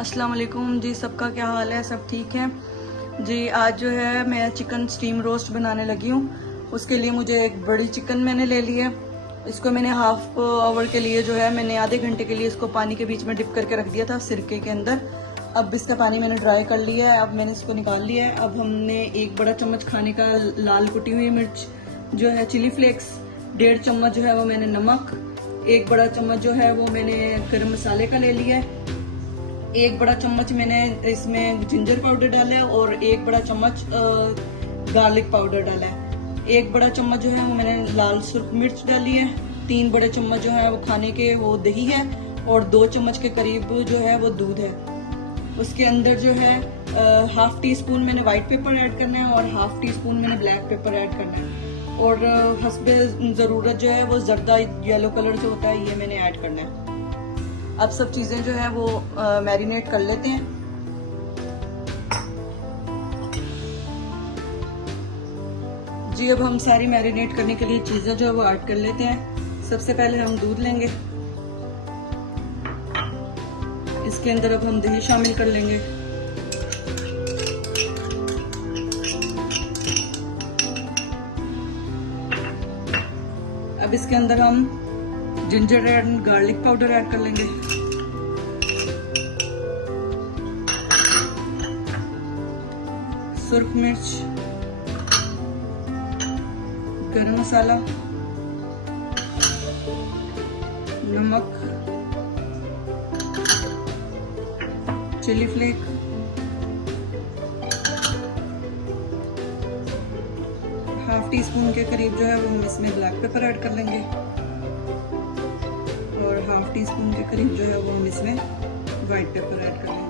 अस्सलाम वालेकुम जी। सबका क्या हाल है? सब ठीक है जी। आज जो है मैं चिकन स्टीम रोस्ट बनाने लगी हूँ। उसके लिए मुझे एक बड़ी चिकन मैंने ले ली है। इसको मैंने हाफ आवर के लिए जो है मैंने आधे घंटे के लिए इसको पानी के बीच में डिप करके रख दिया था सिरके के अंदर। अब इसका पानी मैंने ड्राई कर लिया है। अब मैंने इसको निकाल लिया है। अब हमने एक बड़ा चम्मच खाने का लाल कुटी हुई मिर्च जो है चिली फ्लेक्स, 1.5 चम्मच जो है वो मैंने नमक, एक बड़ा चम्मच जो है वो मैंने गरम मसाले का ले लिया है, एक बड़ा चम्मच मैंने इसमें जिंजर पाउडर डाला है और एक बड़ा चम्मच गार्लिक पाउडर डाला है। एक बड़ा चम्मच जो है वो मैंने लाल सुर्ख मिर्च डाली है। 3 बड़े चम्मच जो है वो खाने के वो दही है और 2 चम्मच के करीब जो है वो दूध है। उसके अंदर जो है हाफ टी स्पून मैंने व्हाइट पेपर ऐड करना है और हाफ टी स्पून मैंने ब्लैक पेपर ऐड करना है और हस्बे ज़रूरत जो है वो जर्दा येलो कलर जो होता है ये मैंने ऐड करना है। अब सब चीज़ें जो है वो मैरिनेट कर लेते हैं। जी अब हम सारी मैरिनेट करने के लिए चीज़ें जो है वो ऐड कर लेते हैं। सबसे पहले हम दूध लेंगे, इसके अंदर अब हम दही शामिल कर लेंगे। अब इसके अंदर हम ginger and garlic powder add कर लेंगे। सुर्ख मिर्च, गरम मसाला, नमक, chilli flake, half teaspoon के करीब जो है वो हम इसमें ब्लैक पेपर ऐड कर लेंगे और हाफ टी स्पून के करीब जो है वो हम इसमें व्हाइट पेपर ऐड कर लेंगे।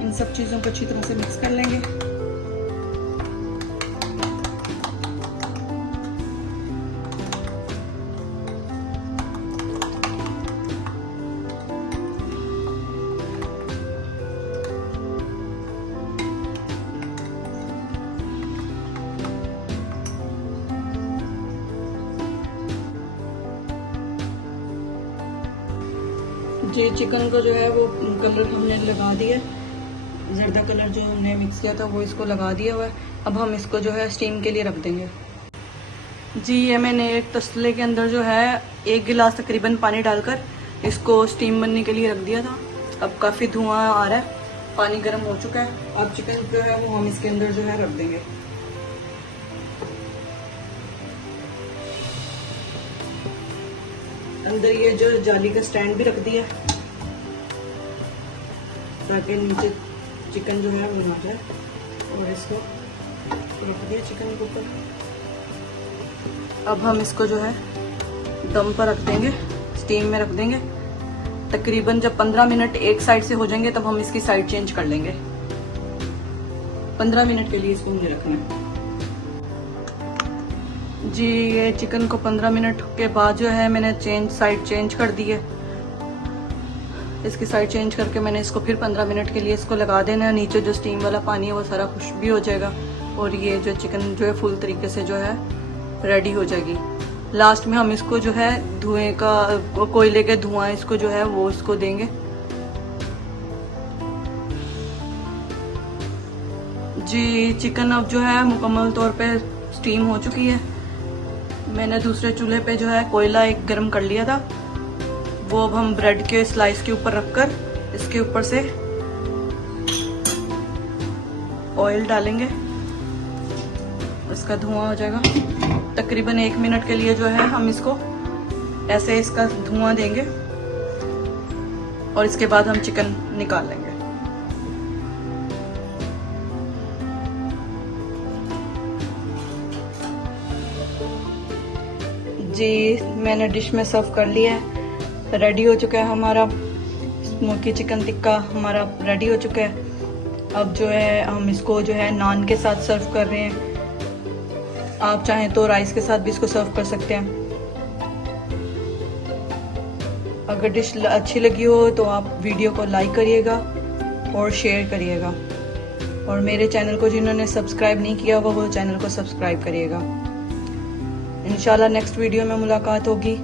इन सब चीज़ों को अच्छी तरह से मिक्स कर लेंगे। जी चिकन को जो है वो कलर हमने लगा दिया, जर्दा कलर जो हमने मिक्स किया था वो इसको लगा दिया हुआ है। अब हम इसको जो है स्टीम के लिए रख देंगे। जी ये मैंने एक तसले के अंदर जो है 1 गिलास तकरीबन पानी डालकर इसको स्टीम बनने के लिए रख दिया था। अब काफ़ी धुआं आ रहा है, पानी गर्म हो चुका है। अब चिकन जो है वो हम इसके अंदर जो है रख देंगे। अंदर ये जो जाली का स्टैंड भी रख दिया ताकि नीचे चिकन जो है वो ना जाए और इसको रख दिया चिकन के ऊपर। अब हम इसको जो है दम पर रख देंगे, स्टीम में रख देंगे। तकरीबन जब 15 मिनट एक साइड से हो जाएंगे तब हम इसकी साइड चेंज कर लेंगे। 15 मिनट के लिए इसको हमने रखना है। जी ये चिकन को 15 मिनट के बाद जो है मैंने साइड चेंज कर दी है। इसकी साइड चेंज करके मैंने इसको फिर 15 मिनट के लिए इसको लगा देना है। नीचे जो स्टीम वाला पानी है वो सारा खुश्क भी हो जाएगा और ये जो चिकन जो है फुल तरीके से जो है रेडी हो जाएगी। लास्ट में हम इसको जो है धुएं का कोयले के धुआं इसको जो है वो इसको देंगे। जी चिकन अब जो है मुकम्मल तौर पे स्टीम हो चुकी है। मैंने दूसरे चूल्हे पे जो है कोयला एक गरम कर लिया था, वो अब हम ब्रेड के स्लाइस के ऊपर रखकर इसके ऊपर से ऑयल डालेंगे, इसका धुआं हो जाएगा। तकरीबन 1 मिनट के लिए जो है हम इसको ऐसे इसका धुआं देंगे और इसके बाद हम चिकन निकाल लेंगे। जी मैंने डिश में सर्व कर लिया है, रेडी हो चुका है हमारा स्मोकी चिकन टिक्का हमारा रेडी हो चुका है। अब जो है हम इसको जो है नान के साथ सर्व कर रहे हैं। आप चाहें तो राइस के साथ भी इसको सर्व कर सकते हैं। अगर डिश अच्छी लगी हो तो आप वीडियो को लाइक करिएगा और शेयर करिएगा और मेरे चैनल को जिन्होंने सब्सक्राइब नहीं किया हुआ वो चैनल को सब्सक्राइब करिएगा। इंशाल्लाह नेक्स्ट वीडियो में मुलाकात होगी।